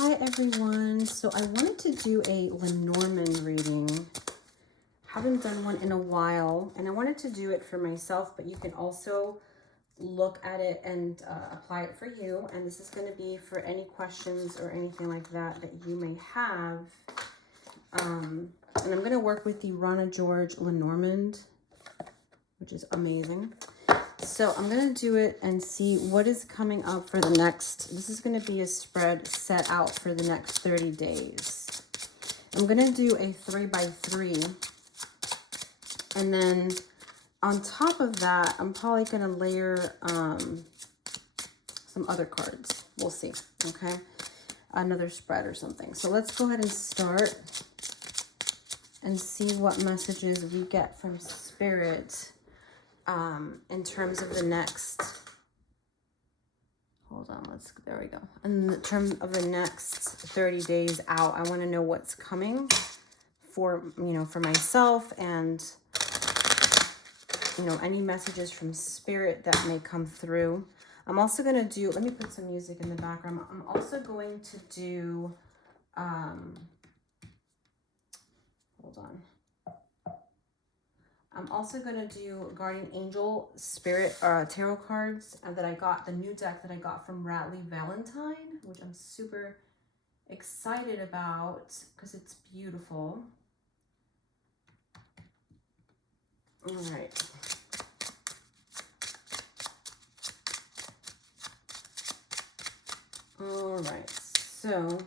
Hi everyone. So I wanted to do a Lenormand reading. Haven't done one in a while, and I wanted to do it for myself, but you can also look at it and apply it for you. And this is going to be for any questions or anything like that that you may have. And I'm going to work with the Rana George Lenormand, which is amazing. So I'm going to do it and see what is coming up for the next, this is going to be a spread set out for the next 30 days. I'm going to do a 3x3. And then on top of that, I'm probably going to layer some other cards. We'll see. Okay. Another spread or something. So let's go ahead and start and see what messages we get from Spirit. In terms of the next, hold on, there we go. In the term of the next 30 days out, I want to know what's coming for, for myself and, any messages from Spirit that may come through. I'm also going to do, let me put some music in the background. I'm also going to do, hold on. I'm also going to do Guardian Angel Spirit tarot cards that I got, the new deck that I got from Radley Valentine, which I'm super excited about because it's beautiful. All right. All right. So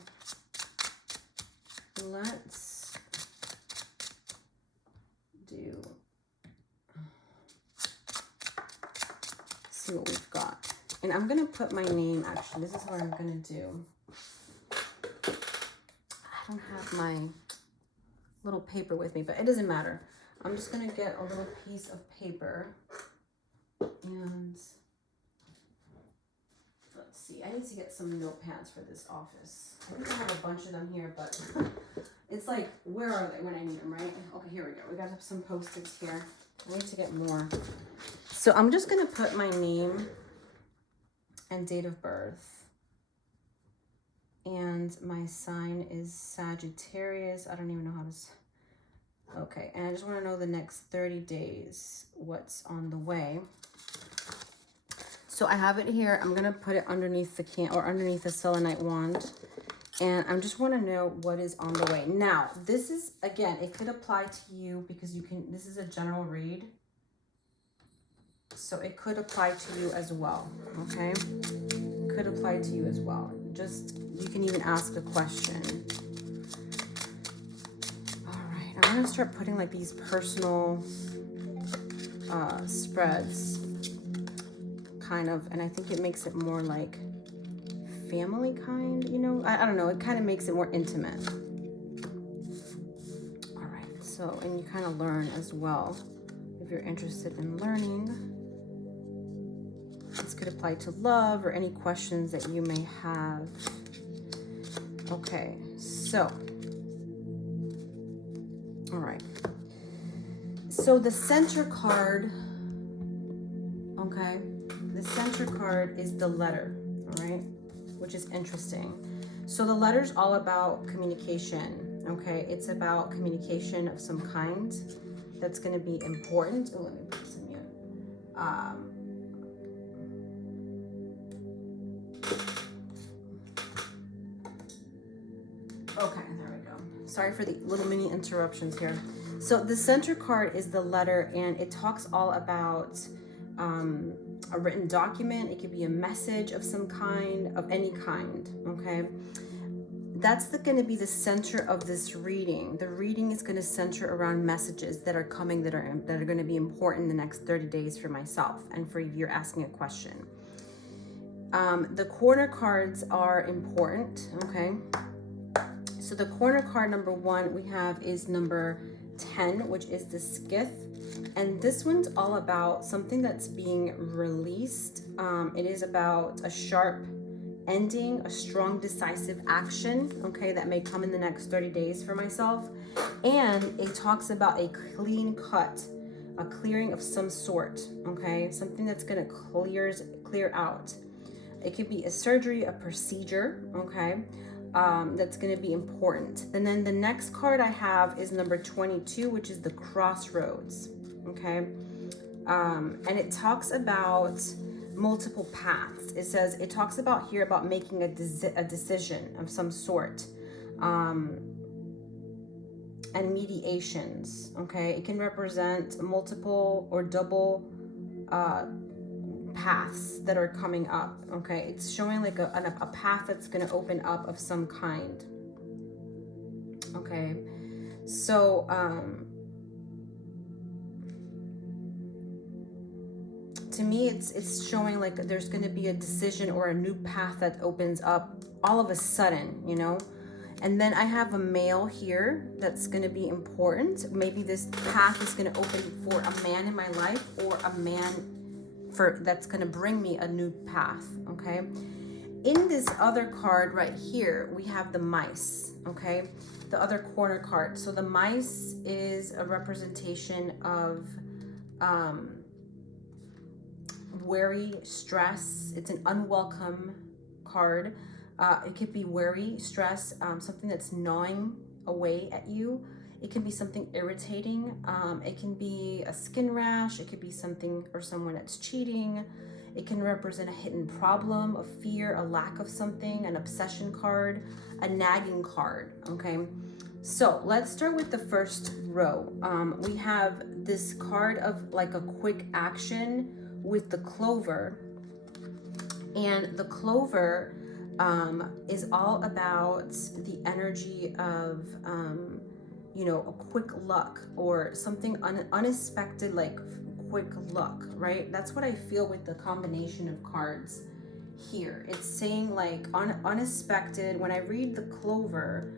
let's do... see what we've got. And I'm gonna put my name, actually, this is what I'm gonna do. I don't have my little paper with me, but it doesn't matter. I'm just gonna get a little piece of paper and let's see, I need to get some notepads for this office. I think I have a bunch of them here, but it's like, where are they when I need them, right? Okay, here we go. We got some Post-its here. I need to get more. So I'm just going to put my name and date of birth. And my sign is Sagittarius. I don't even know how to... Okay, and I just want to know the next 30 days, what's on the way. So I have it here. I'm going to put it underneath the underneath the selenite wand. And I just want to know what is on the way. Now, this is, again, it could apply to you because this is a general read. So it could apply to you as well, okay? Could apply to you as well. You can even ask a question. All right, I'm gonna start putting like these personal spreads, kind of, and I think it makes it more like family kind, I don't know, it kind of makes it more intimate. All right, so, and you kind of learn as well if you're interested in learning. This could apply to love or any questions that you may have. Okay, so, all right. So the center card, okay, the center card is the letter, all right, which is interesting. So the letter's all about communication, okay? It's about communication of some kind that's going to be important. Oh, let me put some mute. Okay, there we go. Sorry for the little mini interruptions here. So the center card is the letter, and it talks all about a written document. It could be a message of some kind, of any kind, okay? That's going to be the center of this reading. The reading is going to center around messages that are coming that are going to be important in the next 30 days for myself and for you asking a question. The corner cards are important, okay? So the corner card number 1 we have is number 10, which is the Skith. And this one's all about something that's being released. It is about a sharp ending, a strong, decisive action, okay, that may come in the next 30 days for myself. And it talks about a clean cut, a clearing of some sort, okay, something that's going to clear out. It could be a surgery, a procedure, okay? that's going to be important. And then the next card I have is number 22, which is the Crossroads. Okay. And it talks about multiple paths. It talks about here about making a decision of some sort, and mediations. Okay. It can represent multiple or double paths that are coming up. Okay, it's showing like a path that's going to open up of some kind. Okay, so to me it's showing like there's going to be a decision or a new path that opens up all of a sudden, you know. And then I have a male here that's going to be important. Maybe this path is going to open for a man in my life, or a man that's going to bring me a new path. Okay, in this other card right here we have the mice. Okay, the other corner card. So the mice is a representation of worry, stress. It's an unwelcome card. It could be worry, stress, something that's gnawing away at you. It can be something irritating. It can be a skin rash. It could be something or someone that's cheating. It can represent a hidden problem, a fear, a lack of something, an obsession card, a nagging card. Okay, so let's start with the first row. We have this card of like a quick action with the Clover. And the Clover is all about the energy of you know, a quick luck, or something unexpected, like quick luck, right? That's what I feel with the combination of cards here. It's saying like unexpected. When I read the Clover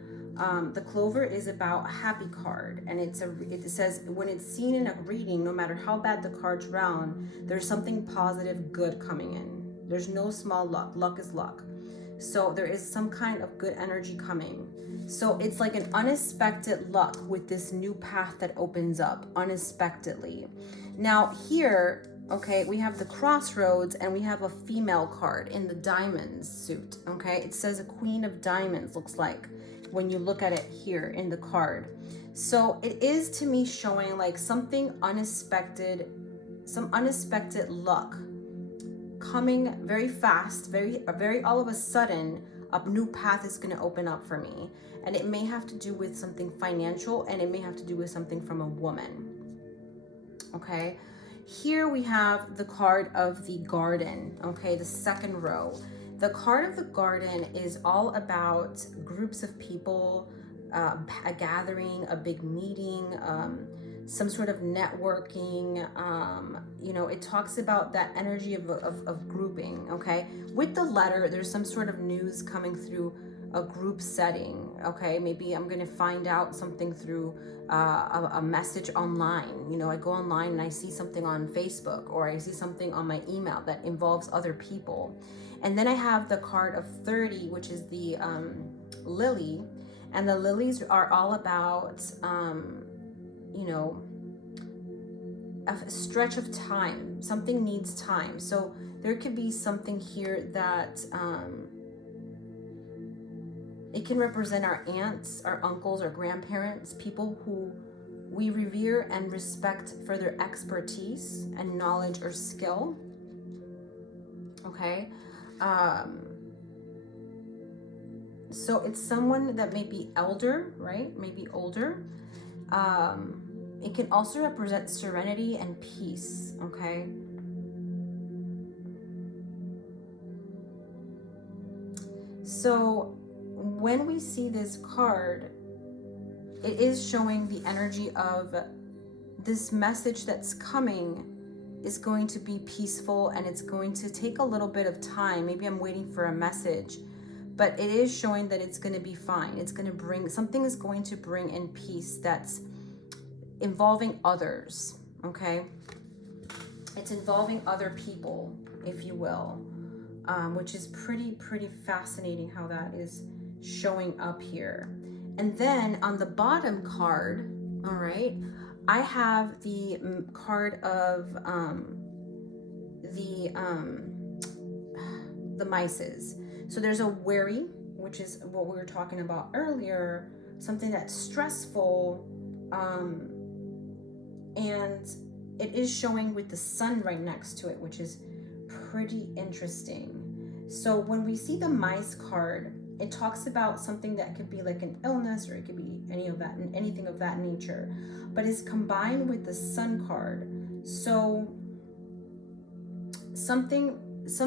is about a happy card, and it says when it's seen in a reading, no matter how bad the card's round, there's something positive, good coming in. There's no small luck. Luck is luck. So there is some kind of good energy coming. So it's like an unexpected luck with this new path that opens up unexpectedly. Now here, okay, we have the Crossroads, and we have a female card in the diamonds suit. Okay, it says a Queen of Diamonds, looks like, when you look at it here in the card. So it is to me showing like something unexpected, some unexpected luck coming very fast, very all of a sudden. A new path is going to open up for me, and it may have to do with something financial, and it may have to do with something from a woman. Okay, here we have the card of the Garden. Okay, the second row. The card of the Garden is all about groups of people, a gathering, a big meeting, some sort of networking. You know, it talks about that energy of grouping. Okay, with the letter, there's some sort of news coming through a group setting. Okay, maybe I'm gonna find out something through a message online. You know, I go online and I see something on Facebook, or I see something on my email that involves other people. And then I have the card of 30, which is the lily, and the lilies are all about you know, a stretch of time. Something needs time. So there could be something here that it can represent our aunts, our uncles, our grandparents, people who we revere and respect for their expertise and knowledge or skill. Okay, so it's someone that may be elder, right? Maybe older. It can also represent serenity and peace. Okay, so when we see this card, it is showing the energy of this message that's coming is going to be peaceful, and it's going to take a little bit of time. Maybe I'm waiting for a message, but it is showing that it's going to be fine. It's going to bring, something is going to bring in peace that's involving others. Okay, it's involving other people, if you will, which is pretty fascinating how that is showing up here. And then on the bottom card, all right, I have the card of the mices. So there's a worry which is what we were talking about earlier, something that's stressful, and it is showing with the sun right next to it, which is pretty interesting. So when we see the mice card, it talks about something that could be like an illness, or it could be anything of that nature, but it's combined with the sun card. So some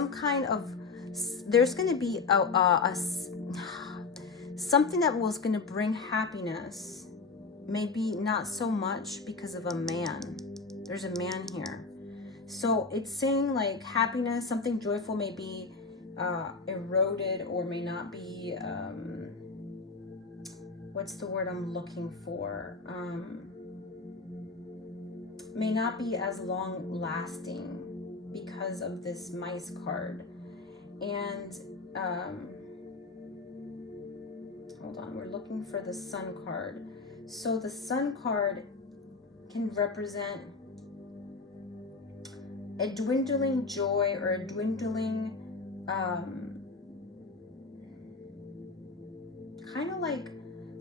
kind of, there's going to be something that was going to bring happiness, maybe not so much because of a man. There's a man here. So it's saying like happiness, something joyful may be eroded, or may not be, what's the word I'm looking for? May not be as long lasting because of this mice card. And hold on, we're looking for the sun card. So the sun card can represent a dwindling joy, or a dwindling kind of like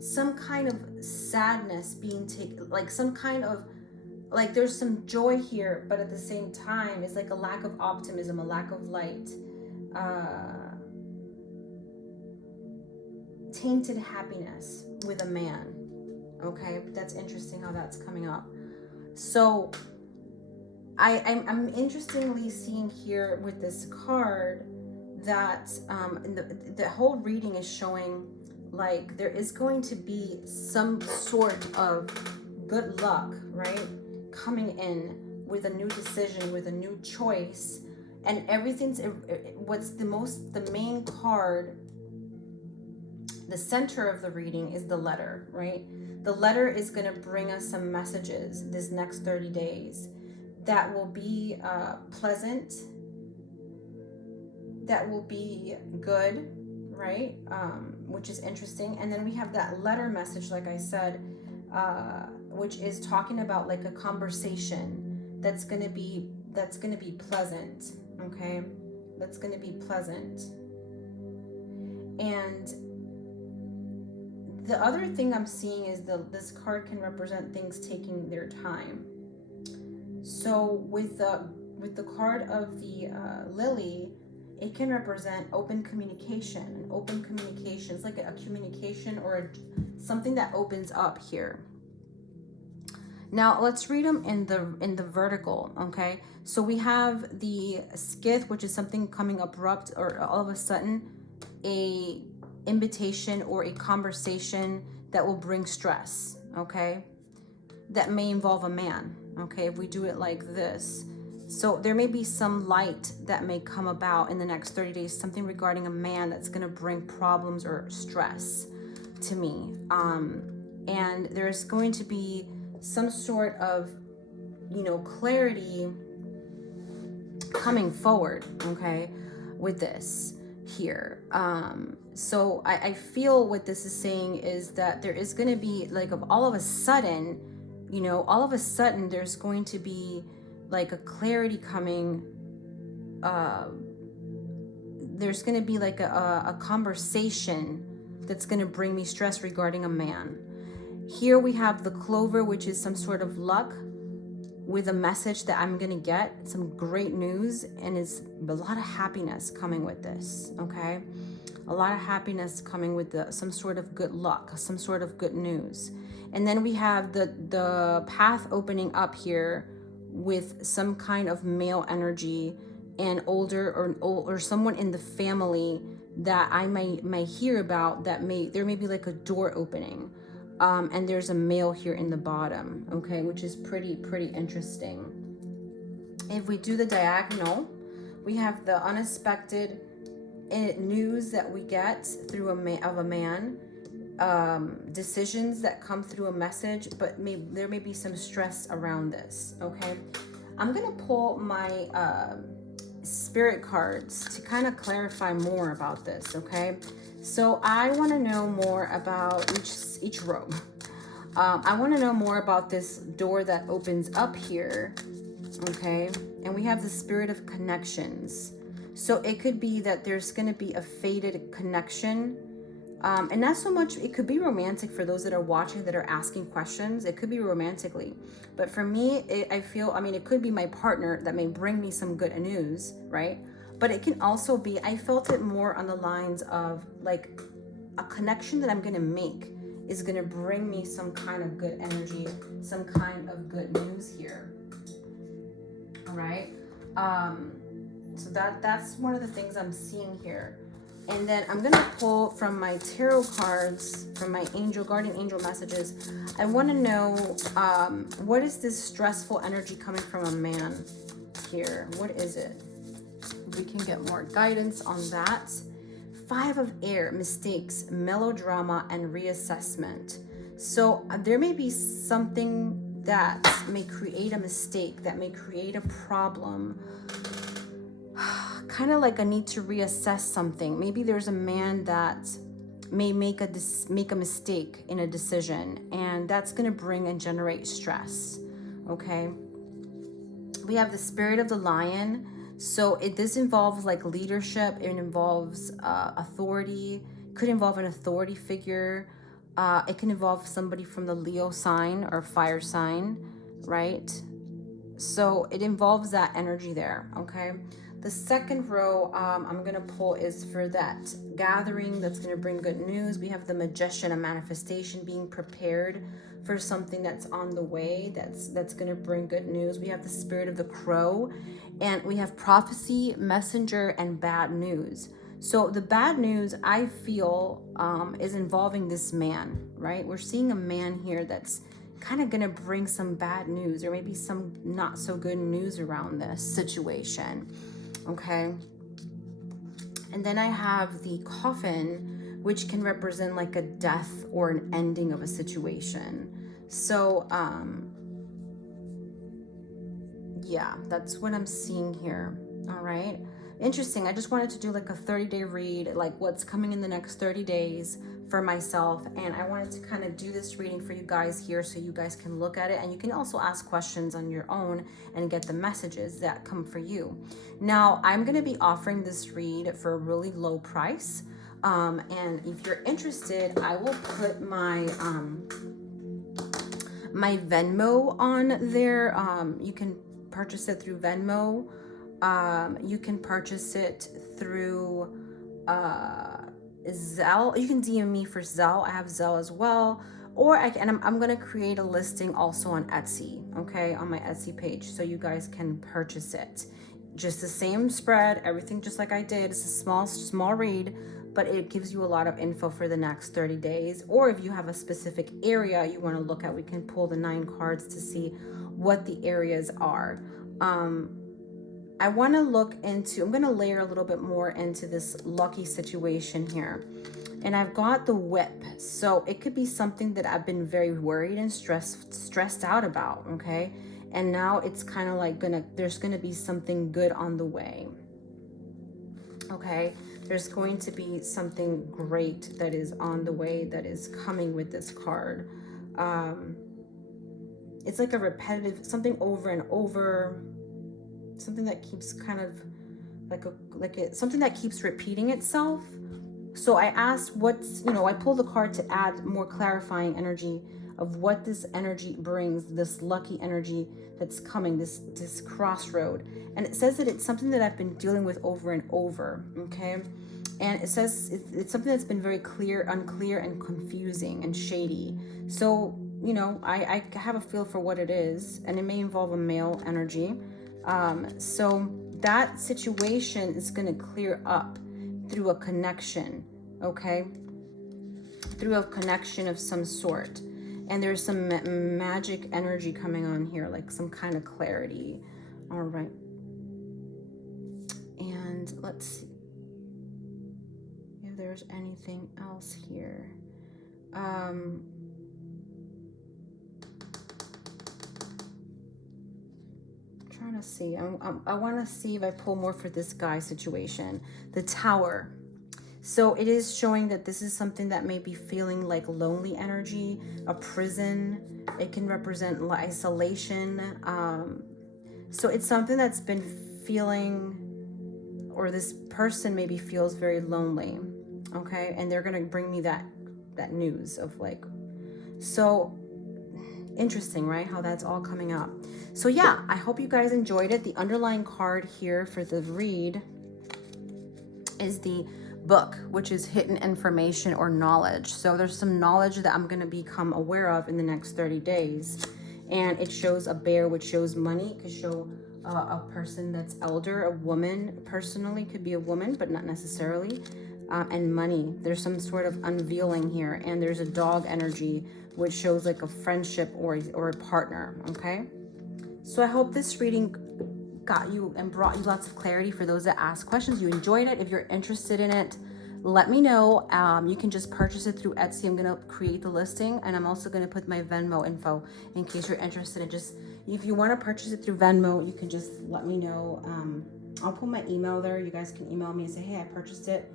some kind of sadness being taken, like some kind of, like there's some joy here, but at the same time it's like a lack of optimism, a lack of light, tainted happiness with a man. Okay, that's interesting how that's coming up. So I'm interestingly seeing here with this card that the whole reading is showing like there is going to be some sort of good luck, right, coming in with a new decision, with a new choice, and everything's what's the main card, the center of the reading is the letter, right? The letter is going to bring us some messages this next 30 days that will be pleasant, that will be good, right? Which is interesting. And then we have that letter message, like I said, which is talking about like a conversation that's going to be pleasant, okay? That's going to be pleasant. And the other thing I'm seeing is this card can represent things taking their time. So with the card of the lily, it can represent open communication. Open communication, it's like a communication or something that opens up here. Now let's read them in the vertical, okay? So we have the skith, which is something coming abrupt, or all of a sudden, a invitation or a conversation that will bring stress, okay? That may involve a man, okay? If we do it like this. So there may be some light that may come about in the next 30 days, something regarding a man that's gonna bring problems or stress to me. And there's going to be some sort of, clarity coming forward, okay, with this here. So I feel what this is saying is that there is going to be like all of a sudden, there's going to be like a clarity coming. There's going to be like a conversation that's going to bring me stress regarding a man. Here we have the clover, which is some sort of luck with a message that I'm going to get, some great news, and it's a lot of happiness coming with this, okay? A lot of happiness coming with some sort of good luck, some sort of good news. And then we have the path opening up here with some kind of male energy and older or someone in the family that I may hear about, there may be like a door opening. And there's a male here in the bottom, okay, which is pretty interesting. If we do the diagonal, we have the unexpected news that we get through a man, decisions that come through a message, but there may be some stress around this, okay? I'm gonna pull my spirit cards to kind of clarify more about this, okay? So I want to know more about each row. I want to know more about this door that opens up here, okay? And we have the spirit of connections. So it could be that there's going to be a faded connection And not so much, it could be romantic for those that are watching, that are asking questions. It could be romantically. But for me, I feel, I mean, it could be my partner that may bring me some good news, right? But it can also be, I felt it more on the lines of like a connection that I'm going to make is going to bring me some kind of good energy, some kind of good news here. All right. So that's one of the things I'm seeing here. And then I'm gonna pull from my tarot cards, from my guardian angel messages. I want to know what is this stressful energy coming from a man here? What is it? We can get more guidance on that. 5 of air, mistakes, melodrama, and reassessment. So there may be something that may create a mistake, that may create a problem. Kind of like a need to reassess something. Maybe there's a man that may make a mistake in a decision, and that's going to bring and generate stress. Okay. We have the spirit of the lion. So this involves like leadership. It involves authority. Could involve an authority figure. It can involve somebody from the Leo sign or fire sign, right? So it involves that energy there. Okay. The second row I'm going to pull is for that gathering that's going to bring good news. We have the magician, a manifestation, being prepared for something that's on the way, that's going to bring good news. We have the spirit of the crow, and we have prophecy, messenger, and bad news. So the bad news, I feel, is involving this man, right? We're seeing a man here that's kind of going to bring some bad news, or maybe some not so good news around this situation. Okay. And then I have the coffin, which can represent like a death or an ending of a situation. So, yeah, that's what I'm seeing here. All right. Interesting. I just wanted to do like a 30-day read, like what's coming in the next 30 days for myself. And I wanted to kind of do this reading for you guys here so you guys can look at it. And you can also ask questions on your own and get the messages that come for you. Now, I'm going to be offering this read for a really low price. And if you're interested, I will put my my Venmo on there. You can purchase it through Venmo. You can purchase it through Zelle. You can DM me for Zelle. I have Zelle as well. Or I'm going to create a listing also on Etsy, okay, on my Etsy page, so you guys can purchase it. Just the same spread, everything just like I did. It's a small read, but it gives you a lot of info for the next 30 days. Or if you have a specific area you want to look at, we can pull the 9 cards to see what the areas are. I want to look into, I'm going to layer a little bit more into this lucky situation here. And I've got the whip. So it could be something that I've been very worried and stressed out about, okay? And now it's kind of like there's going to be something good on the way. Okay? There's going to be something great that is on the way, that is coming with this card. It's like a repetitive, something over and over, something that keeps kind of something that keeps repeating itself. So I asked I pulled the card to add more clarifying energy of what this energy brings, this lucky energy that's coming, this crossroad. And it says that it's something that I've been dealing with over and over, okay? And it says it's something that's been very unclear, and confusing and shady. So, I have a feel for what it is, and it may involve a male energy. So that situation is going to clear up through a connection, okay? Through a connection of some sort. And there's some magic energy coming on here, like some kind of clarity. All right. And let's see if there's anything else here. Trying to see. I want to see if I pull more for this guy situation. The Tower. So it is showing that this is something that may be feeling like lonely energy, a prison. It can represent isolation. So it's something that's been feeling, or this person maybe feels very lonely. okay? And they're gonna bring me that news of like, so interesting, right? How that's all coming up. So yeah, I hope you guys enjoyed it. The underlying card here for the read is the book, which is hidden information or knowledge. So there's some knowledge that I'm going to become aware of in the next 30 days. And it shows a bear, which shows money. It could show a person that's elder, a woman, personally, could be a woman, but not necessarily. And money. There's some sort of unveiling here. And there's a dog energy, which shows like a friendship or a partner, okay? So I hope this reading got you and brought you lots of clarity for those that ask questions. You enjoyed it. If you're interested in it, let me know. You can just purchase it through Etsy. I'm going to create the listing, and I'm also going to put my Venmo info in case you're interested in just, if you want to purchase it through Venmo, you can just let me know. I'll put my email there. You guys can email me and say, hey, I purchased it.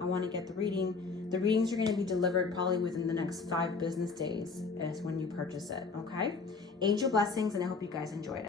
I want to get the reading. The readings are going to be delivered probably within the next 5 business days is when you purchase it, okay? Angel blessings, and I hope you guys enjoyed it.